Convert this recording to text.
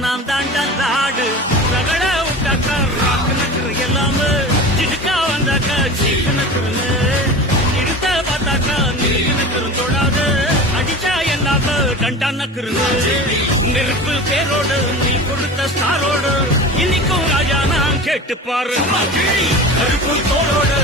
நான் தாண்டா லாடு ரகட விட்டாக்கா ராக்கு நக்கர் எல்லாமே சிடுக்கா வந்தாக்கா சீக்கு நக்கருன்னு இடுத்த பார்த்தாக்கா நீக்கு நக்கரும் தொடாது அடிச்சா என்னாக்க டண்டா நக்கருன்னு நெருப்பு பேரோடு நீ கொடுத்த ஸ்டாரோடு இன்னைக்கும் ராஜா நான் கேட்டு பாரு கருப்பு தோளோடு